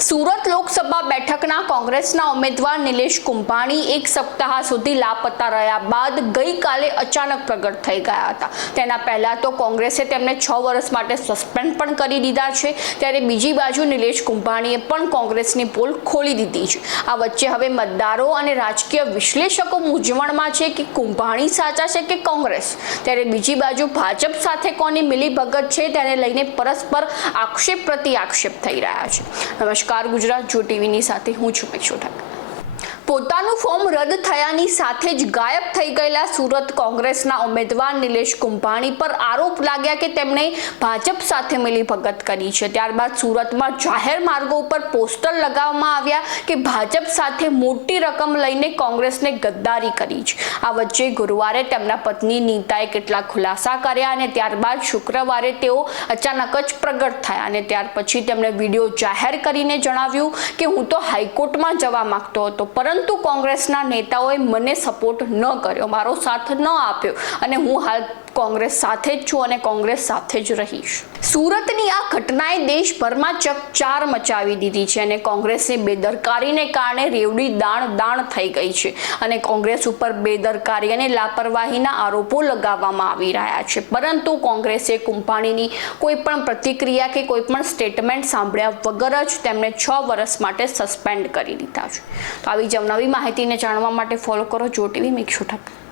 સુરત લોકસભા બેઠકના કોંગ્રેસના ઉમેદવાર નિલેશ કુંભાણી એક સપ્તાહ સુધી લાપતા રહ્યા બાદ ગઈકાલે અચાનક પ્રગટ થઈ ગયા હતા. તેના પહેલા તો કોંગ્રેસે તેમને છ વર્ષ માટે સસ્પેન્ડ પણ કરી દીધા છે. ત્યારે બીજી બાજુ નિલેશ કુંભાણીએ પણ કોંગ્રેસની પોલ ખોલી દીધી છે. આ વચ્ચે હવે મતદારો અને રાજકીય વિશ્લેષકો મૂંઝવણમાં છે કે કુંભાણી સાચા છે કે કોંગ્રેસ? ત્યારે બીજી બાજુ ભાજપ સાથે કોની મિલીભગત છે? તેને લઈને પરસ્પર આક્ષેપ પ્રતિ આક્ષેપ થઈ રહ્યા છે. નમસ્કાર. ગુજરાત જો ટીવીની સાથે હું છું મેક્ષો ઠાકર. પોતાનું ફોર્મ રદ થયાની સાથે જ ગાયબ થઈ ગયેલા સુરત કોંગ્રેસના ઉમેદવાર નિલેશ કુંભાણી પર આરોપ લાગ્યા કે તેમણે ભાજપ સાથે મિલીભગત કરી છે. ત્યારબાદ સુરતમાં જાહેર માર્ગો ઉપર પોસ્ટર લગાવવામાં આવ્યા કે ભાજપ સાથે મોટી રકમ લઈને કોંગ્રેસને ગદ્દારી કરી છે. આ વચ્ચે ગુરુવારે તેમના પત્ની નીતાએ કેટલાક ખુલાસા કર્યા અને ત્યારબાદ શુક્રવારે તેઓ અચાનક જ પ્રગટ થયા અને ત્યાર પછી તેમણે વીડિયો જાહેર કરીને જણાવ્યું કે હું તો હાઈકોર્ટમાં જવા માંગતો હતો, પરંતુ કોંગ્રેસના નેતાઓએ મને સપોર્ટ ન કર્યો, મારો સાથ ન આપ્યો અને હું હાલ કોંગ્રેસ સાથે જ છું અને કોંગ્રેસ સાથે જ રહીશ. સુરતની આ ઘટનાએ દેશભરમાં ચકચાર મચાવી દીધી છે અને કોંગ્રેસની બેદરકારીને કારણે રેવડી દાણ દાણ થઈ ગઈ છે અને કોંગ્રેસ ઉપર બેદરકારી અને લાપરવાહીના આરોપો લગાવવામાં આવી રહ્યા છે. પરંતુ કોંગ્રેસે કુંભાણીની કોઈ પણ પ્રતિક્રિયા કે કોઈ પણ સ્ટેટમેન્ટ સાંભળ્યા વગર જ તેમને છ વર્ષ માટે સસ્પેન્ડ કરી દીધા છે. તો આવી જ નવી માહિતીને જાણવા માટે ફોલો કરો જો ટીવી ઠાકર